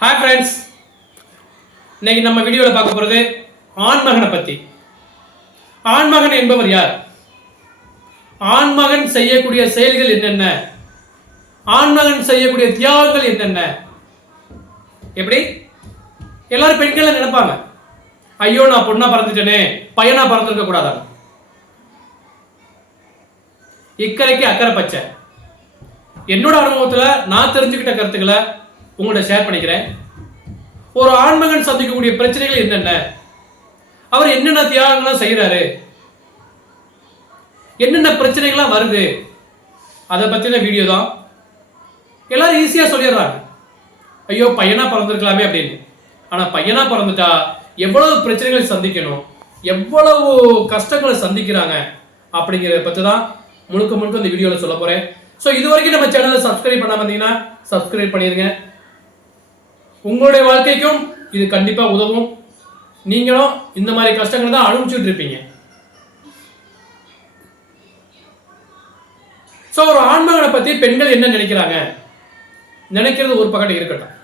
Hi friends இன்னைக்கு நம்ம வீடியோவில் பார்க்க போகிறது ஆண்மகனை பற்றி ஆண்மகன் என்பவர் யார்? ஆண்மகன் செய்யக்கூடிய செயல்கள் என்னென்ன? ஆண்மகன் செய்யக்கூடிய தியாகங்கள் என்னென்ன? எப்படி? எல்லாரும் பெண்களை நினைப்பாங்க. ஐயோ நான் பொண்ணா பறந்துட்டேனே பையனா பறந்துருக்க கூடாதான் இக்கரைக்கு அக்கறை பச்சை. என்னோட அனுபவத்தில் நான் தெரிஞ்சுக்கிட்ட கருத்துக்களை உங்கள்ட்ட ஷேர் பண்ணிக்கிறேன். ஒரு ஆண்மகன் சந்திக்கக்கூடிய பிரச்சனைகள் என்னென்ன? அவர் என்னென்ன தியாகங்கள்லாம் செய்கிறாரு என்னென்ன பிரச்சனைகள்லாம் வருது? அதை பற்றின வீடியோ தான். எல்லாரும் ஈஸியாக சொல்லிடுறாங்க. ஐயோ பையனாக பிறந்திருக்கலாமே அப்படின்னு. ஆனால் பையனாக பிறந்துட்டா எவ்வளவு பிரச்சனைகளை சந்திக்கணும்? எவ்வளவு கஷ்டங்களை சந்திக்கிறாங்க? அப்படிங்கிறத பற்றி தான் முழுக்க முழுக்க இந்த வீடியோவில் சொல்ல போகிறேன் ஸோ இது வரைக்கும் நம்ம சேனலை சப்ஸ்கிரைப் பண்ணாமல் இருந்தீங்கன்னா சப்ஸ்கிரைப் பண்ணிடுங்க. உங்களுடைய வாழ்க்கைக்கும் இது கண்டிப்பாக உதவும். நீங்களும் இந்த மாதிரி கஷ்டங்களை தான் அனுபவிச்சுட்டு இருப்பீங்க. ஸோ ஒரு ஆண்மகனை பற்றி பெண்கள் என்ன நினைக்கிறாங்க? நினைக்கிறது ஒரு பக்கம் இருக்கட்டும்.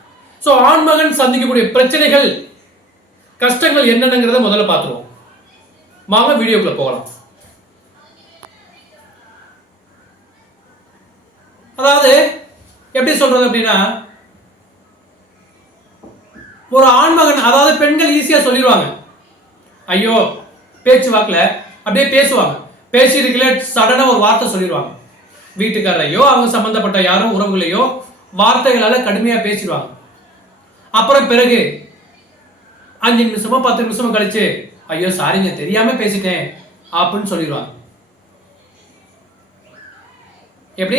ஸோ ஆண்மகன் சந்திக்கக்கூடிய பிரச்சனைகள் கஷ்டங்கள் என்னென்னங்கிறத முதல்ல பார்த்துருவோம். வாங்க வீடியோக்குள்ள போகலாம். அதாவது எப்படி சொல்றது அப்படின்னா ஒரு ஆண்மகன் அதாவது பெண்கள் ஈஸியாக சொல்லிடுவாங்க ஐயோ பேச்சு வாக்கில் அப்படியே பேசுவாங்க. பேசியிருக்கல சடனாக ஒரு வார்த்தை சொல்லிடுவாங்க வீட்டுக்காரரையோ அவங்க சம்மந்தப்பட்ட யாரும் உறவுகளையோ வார்த்தைகளால் கடுமையாக பேசிடுவாங்க அப்புறம் பிறகு அஞ்சு நிமிஷமோ பத்து நிமிஷமோ கழிச்சு ஐயோ சாரிங்க தெரியாமல் பேசிட்டேன் அப்படின்னு சொல்லிடுவாங்க எப்படி?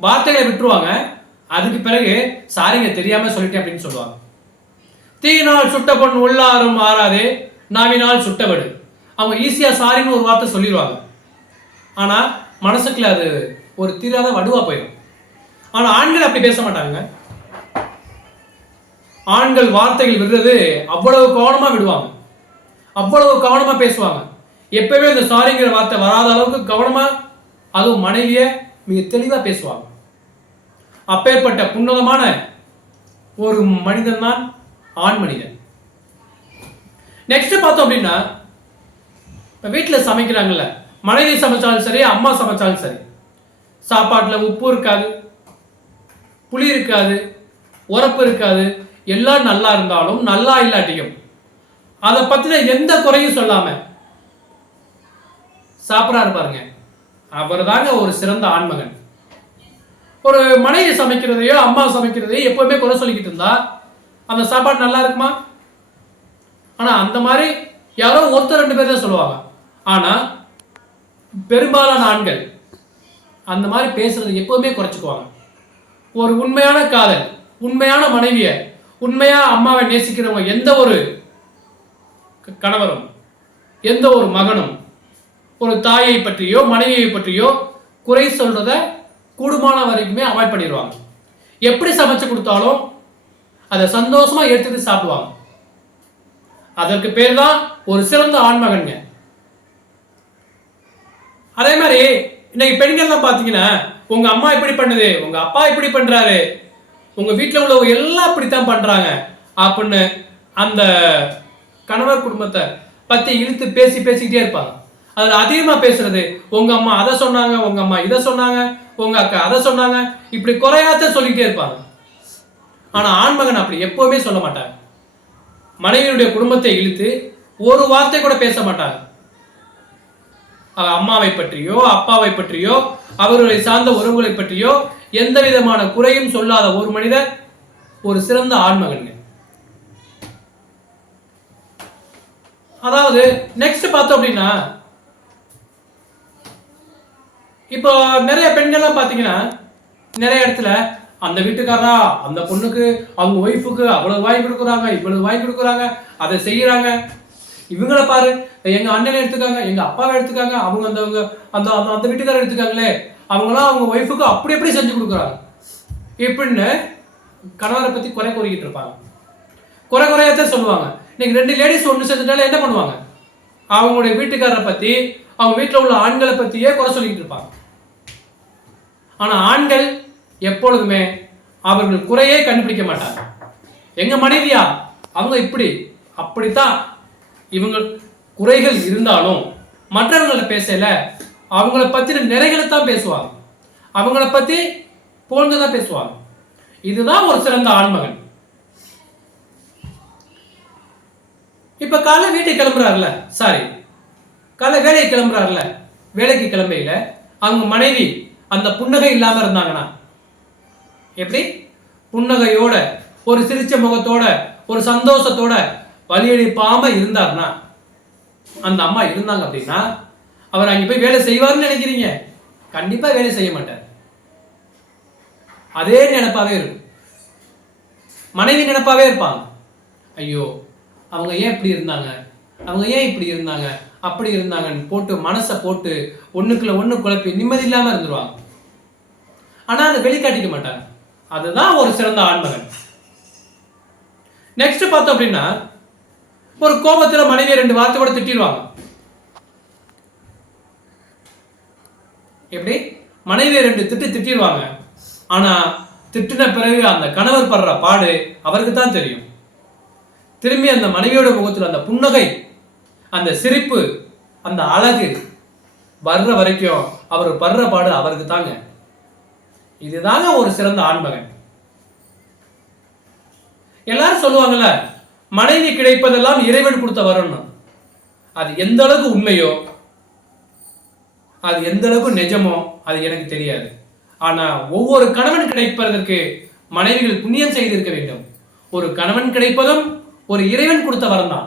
வார்த்தைகளை விட்டுருவாங்க. அதுக்கு பிறகு சாரிங்க தெரியாமல் சொல்லிட்டேன் அப்படின்னு சொல்லுவாங்க. தீயினால் சுட்ட பொண்ணு உள்ளாரும் ஆறாதே நாவினால் சுட்டவடு. அவங்க ஈஸியாக சாரின்னு ஒரு வார்த்தை சொல்லிடுவாங்க ஆனால் மனசுக்குள்ள அது ஒரு தீராத வடுவா போயிடும். ஆனால் ஆண்கள் அப்படி பேச மாட்டாங்க. ஆண்கள் வார்த்தைகள் விடுறது அவ்வளவு கவனமாக விடுவாங்க. அவ்வளவு கவனமாக பேசுவாங்க. எப்பவுமே இந்த சாரிங்கிற வார்த்தை வராத அளவுக்கு கவனமாக அதுவும் மனைவிய மிக தெளிவாக பேசுவாங்க. அப்பேற்பட்ட புன்னதமான ஒரு மனிதன் தான் ஆண் மனிதன். நெக்ஸ்ட் பார்த்தோம் அப்படின்னா இப்போ வீட்டில் சமைக்கிறாங்கல்ல மனைவி சமைச்சாலும் சரி அம்மா சமைச்சாலும் சரி சாப்பாட்டில் உப்பு இருக்காது புளி இருக்காது உரப்பு இருக்காது எல்லாம் நல்லா இருந்தாலும் நல்லா இல்லாட்டியும் அதை பற்றின எந்த குறையும் சொல்லாமல் சாப்பிட்றாரு பாருங்க. அவர் தாங்க ஒரு சிறந்த ஆண்மகன். ஒரு மனைவி சமைக்கிறதையோ அம்மா சமைக்கிறதையோ எப்பவுமே குறை சொல்லிக்கிட்டு இருந்தா அந்த சாப்பாடு நல்லா இருக்குமா? ஆனால் அந்த மாதிரி யாரோ ஒருத்தர் ரெண்டு பேர் தான் சொல்லுவாங்க. ஆனால் பெரும்பாலான ஆண்கள் அந்த மாதிரி பேசுறது எப்போவுமே குறைச்சிக்குவாங்க. ஒரு உண்மையான காதல் உண்மையான மனைவியை உண்மையாக அம்மாவை நேசிக்கிறவங்க எந்த ஒரு கணவரும் எந்த ஒரு மகனும் ஒரு தாயை பற்றியோ மனைவியை பற்றியோ குறை சொல்றத கூடுமான வரைக்குமே அவாய்ட் பண்ணிடுவாங்க. எப்படி சமைச்சு கொடுத்தாலும் அதை சந்தோஷமா எடுத்துட்டு சாப்பிடுவாங்க. அதற்கு பேர் தான் ஒரு சிறந்த ஆண்மகன்ங்க. அதே மாதிரி இன்னைக்கு பெண்கள்லாம் பார்த்தீங்கன்னா உங்க அம்மா இப்படி பண்ணுது உங்க அப்பா இப்படி பண்றாரு உங்க வீட்டில் உள்ளவங்க எல்லாம் இப்படித்தான் பண்றாங்க அப்படின்னு அந்த கணவர் குடும்பத்தை பத்தி இழுத்து பேசி பேசிக்கிட்டே இருப்பாங்க. அதில் அதிகமாக பேசுறது உங்க அம்மா அதை சொன்னாங்க உங்க அம்மா இதை சொன்னாங்க உங்க அக்கா அதை சொன்னாங்க இப்படி குறையாத சொல்லிக்கிட்டே இருப்பாங்க. ஆனால் ஆண்மகன் அப்படி எப்போவுமே சொல்ல மாட்டார். மனைவியுடைய குடும்பத்தை இழுத்து ஒரு வார்த்தை கூட பேச மாட்டார். அம்மாவை பற்றியோ அப்பாவை பற்றியோ அவர்களை சார்ந்த உறவுகளை பற்றியோ எந்த விதமான குறையும் சொல்லாத ஒரு மனிதர் ஒரு சிறந்த ஆண்மகன்ங்க அதாவது நெக்ஸ்ட் பார்த்தோம் அப்படின்னா இப்போ நிறைய பெண்கள்லாம் பார்த்தீங்கன்னா நிறைய இடத்துல அந்த வீட்டுக்காரா அந்த பொண்ணுக்கு அவங்க ஒய்ஃபுக்கு அவ்வளவு வாங்கி கொடுக்குறாங்க இவ்வளவு வாங்கி கொடுக்குறாங்க அதை செய்யறாங்க. இவங்கள பாரு எங்க அண்ணனை எடுத்துக்காங்க எங்க அப்பாவை எடுத்துக்காங்க அவங்க அந்தவங்க அந்த அந்த- அந்த வீட்டுக்காரர் எடுத்துக்காங்களே அவங்களாம் அவங்க ஒய்ஃபுக்கு அப்படி எப்படி செஞ்சு கொடுக்குறாங்க? எப்படின்னு கணவரை பத்தி குறை கூறிக்கிட்டு இருப்பாங்க. குறை குறையாத்தான் சொல்லுவாங்க. நீங்க ரெண்டு லேடிஸ் ஒன்று செஞ்சுட்டாலும் என்ன பண்ணுவாங்க? அவங்களுடைய வீட்டுக்காரரை பத்தி அவங்க வீட்டில் உள்ள ஆண்களை பத்தியே குறை சொல்லிக்கிட்டு இருப்பாங்க. ஆனா ஆண்கள் எப்பொழுதுமே அவர்கள் குறையே கண்டுபிடிக்க மாட்டாங்க எங்க மனைவியா? அவங்க இப்படி. அப்படித்தான். இவங்க குறைகள் இருந்தாலும் மற்றவர்கள பேசல அவங்கள பத்தின நிறைகளை தான் பேசுவாங்க. அவங்கள பத்தி புகழ்ந்து தான் பேசுவாங்க. இதுதான் ஒரு சிறந்த ஆண்மகன். இப்ப காலை வீட்டுக்கு கிளம்புறாருல சாரி காலை வேலைக்கு கிளம்புறாருல வேலைக்கு கிளம்பையில அவங்க மனைவி அந்த புன்னகை இல்லாம இருந்தாங்கன்னா எப்படி? புன்னகையோட ஒரு சிரிச்ச முகத்தோட ஒரு சந்தோஷத்தோட வழியளிப்பாம இருந்தார்னா அந்த அம்மா இருந்தாங்க அப்படின்னா அவர் அங்கே போய் வேலை செய்வார்னு நினைக்கிறீங்க. கண்டிப்பா வேலை செய்ய மாட்டார். அதே நினைப்பாவே இருக்கும். மனைவி நினைப்பாவே இருப்பாங்க. ஐயோ அவங்க ஏன் இப்படி இருந்தாங்க? அவங்க ஏன் இப்படி இருந்தாங்க? அப்படி இருந்தாங்கன்னு போட்டு மனசை போட்டு ஒண்ணுக்குள்ள ஒண்ணு குழப்பி நிம்மதி இல்லாமல் இருந்துருவாங்க. ஆனா அதை வெளிக்காட்டிக்க மாட்டாங்க. அதுதான் ஒரு சிறந்த ஆண்மகன். நெக்ஸ்ட் பார்த்தோம் அப்படின்னா ஒரு கோபத்தில் மனைவி ரெண்டு வார்த்தை கூட திட்டிடுவாங்க. எப்படி? மனைவி ரெண்டு திட்டு திட்டிடுவாங்க. ஆனா திட்டின பிறகு அந்த கணவர் படுற பாடு அவருக்கு தான் தெரியும். திரும்பி அந்த மனைவியோட முகத்தில் அந்த புன்னகை அந்த சிரிப்பு அந்த அழகு வர்ற வரைக்கும் அவர் படுற பாடு அவருக்கு தாங்க. இதுதாங்க ஒரு சிறந்த ஆண்மகன். எல்லாரும் சொல்லுவாங்கல்ல மனைவி கிடைப்பதெல்லாம் இறைவன் கொடுத்த வரணும். அது எந்த அளவுக்கு உண்மையோ அது எந்த அளவுக்கு நிஜமோ அது எனக்கு தெரியாது. ஆனா ஒவ்வொரு கணவன் கிடைப்பதற்கு மனைவிகள் புண்ணியம் செய்திருக்க வேண்டும். ஒரு கணவன் கிடைப்பதும் ஒரு இறைவன் கொடுத்த வரம் தான்.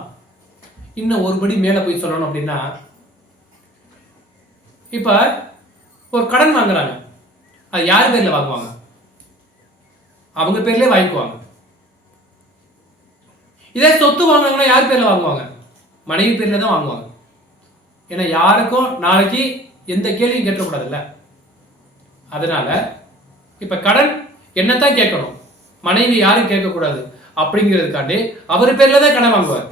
இன்னும் ஒருபடி மேல போய் சொல்லணும் அப்படின்னா இப்ப ஒரு கடன் வாங்குறாங்க. அது யார் பேரில் வாங்குவாங்க? அவங்க பேர்லயே வாங்கிக்குவாங்க. இதே சொத்து வாங்குறாங்கன்னா யார் பேரில் வாங்குவாங்க? மனைவி பேரில் தான் வாங்குவாங்க. ஏன்னா யாருக்கும் நாளைக்கு எந்த கேள்வியும் கேட்டக்கூடாதுல்ல. அதனால இப்போ கடன் என்னத்தான் கேட்கணும்? மனைவி யாரும் கேட்கக்கூடாது. அப்படிங்கிறதுக்காண்டி அவர் பேரில் தான் கடன் வாங்குவார்.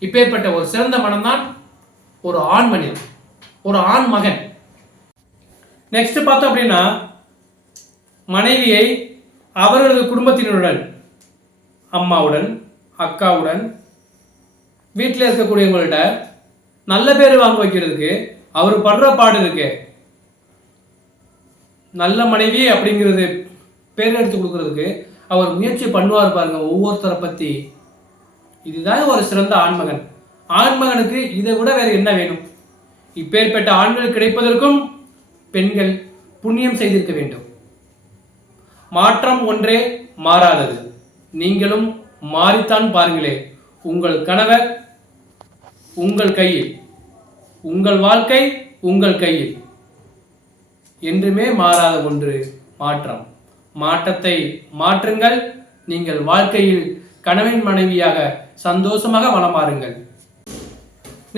இப்பேற்பட்ட ஒரு சிறந்த மனம்தான் ஒரு ஆண் மனிதன் ஒரு ஆண் மகன் நெக்ஸ்ட் பார்த்தோம் அப்படின்னா மனைவியை அவர்களது குடும்பத்தினருடன் அம்மாவுடன் அக்காவுடன் வீட்டில் இருக்கக்கூடியவங்கள்ட்ட நல்ல பேர் வாங்க வைக்கிறதுக்கு அவர் படுற பாடு இருக்கு. நல்ல மனைவி அப்படிங்கிறது பேர் எடுத்து கொடுக்கறதுக்கு அவர் முயற்சி பண்ணுவார் பாருங்க ஒவ்வொருத்தரை பத்தி. இதுதான் ஒரு சிறந்த ஆண்மகன். ஆண்மகனுக்கு இதை விட வேறு என்ன வேணும்? இப்பேற்பட்ட ஆண்கள் கிடைப்பதற்கும் பெண்கள் புண்ணியம் செய்திருக்க வேண்டும். மாற்றம் ஒன்றே மாறாதது. நீங்களும் மாறித்தான் பாருங்களே உங்கள் கணவர் உங்கள் கையில் உங்கள் வாழ்க்கை உங்கள் கையில். என்றுமே மாறாத ஒன்று மாற்றம். மாற்றத்தை மாற்றுங்கள் நீங்கள் வாழ்க்கையில் கணவன் மனைவியாக சந்தோஷமாக வளமாறுங்கள்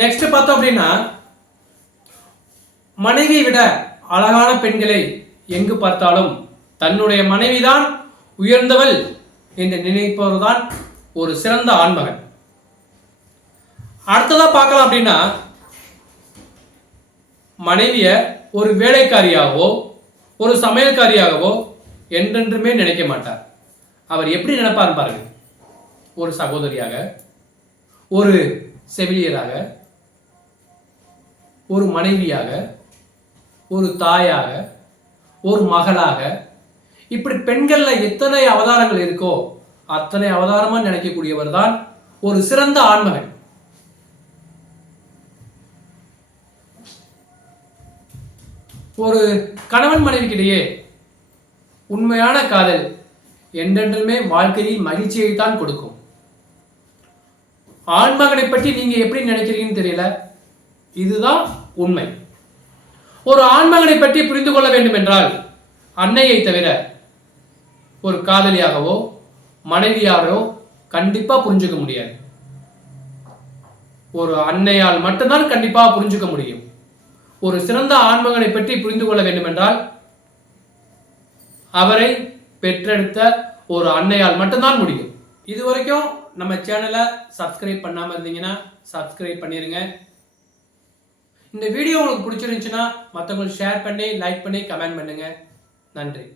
நெக்ஸ்ட் பார்த்தோம் அப்படின்னா மனைவியை விட அழகான பெண்களை எங்கு பார்த்தாலும் தன்னுடைய மனைவிதான் உயர்ந்தவள் என்று நினைப்பவர்தான் ஒரு சிறந்த ஆண்மகன். அடுத்ததாக பார்க்கலாம் அப்படின்னா மனைவிய ஒரு வேலைக்காரியாகவோ ஒரு சமையல்காரியாகவோ என்றென்றுமே நினைக்க மாட்டார். அவர் எப்படி நினைப்பார் பாருங்க. ஒரு சகோதரியாக ஒரு செவிலியராக ஒரு மனைவியாக ஒரு தாயாக ஒரு மகளாக இப்படி பெண்கள்ல எத்தனை அவதாரங்கள் இருக்கோ அத்தனை அவதாரமா நினைக்கக்கூடியவர் தான் ஒரு சிறந்த ஆண்மகன். ஒரு கணவன் மனைவிக்கிடையே உண்மையான காதல் என்றென்றுமே வாழ்க்கையில் மகிழ்ச்சியை தான் கொடுக்கும். ஆண்மகனை பற்றி நீங்க எப்படி நினைக்கிறீங்கன்னு தெரியல. இதுதான் உண்மை. ஒரு ஆண்மகனை பற்றி புரிந்து கொள்ள வேண்டும் என்றால் அன்னையை தவிர ஒரு காதலியாகவோ மனைவியாரோ கண்டிப்பாக புரிஞ்சுக்க முடியாது. ஒரு அன்னையால் மட்டும்தான் கண்டிப்பாக புரிஞ்சுக்க முடியும். ஒரு சிறந்த ஆண்மகனை பற்றி புரிந்து கொள்ள வேண்டுமென்றால் அவரை பெற்றெடுத்த ஒரு அன்னையால் மட்டும்தான் முடியும். இது வரைக்கும் நம்ம சேனலை சப்ஸ்கிரைப் பண்ணாமல் இருந்தீங்கன்னா சப்ஸ்கிரைப் பண்ணிடுங்க இந்த வீடியோ உங்களுக்கு பிடிச்சிருந்துச்சுன்னா மற்றவங்களுக்கு ஷேர் பண்ணி லைக் பண்ணி கமெண்ட் பண்ணுங்கள் நன்றி.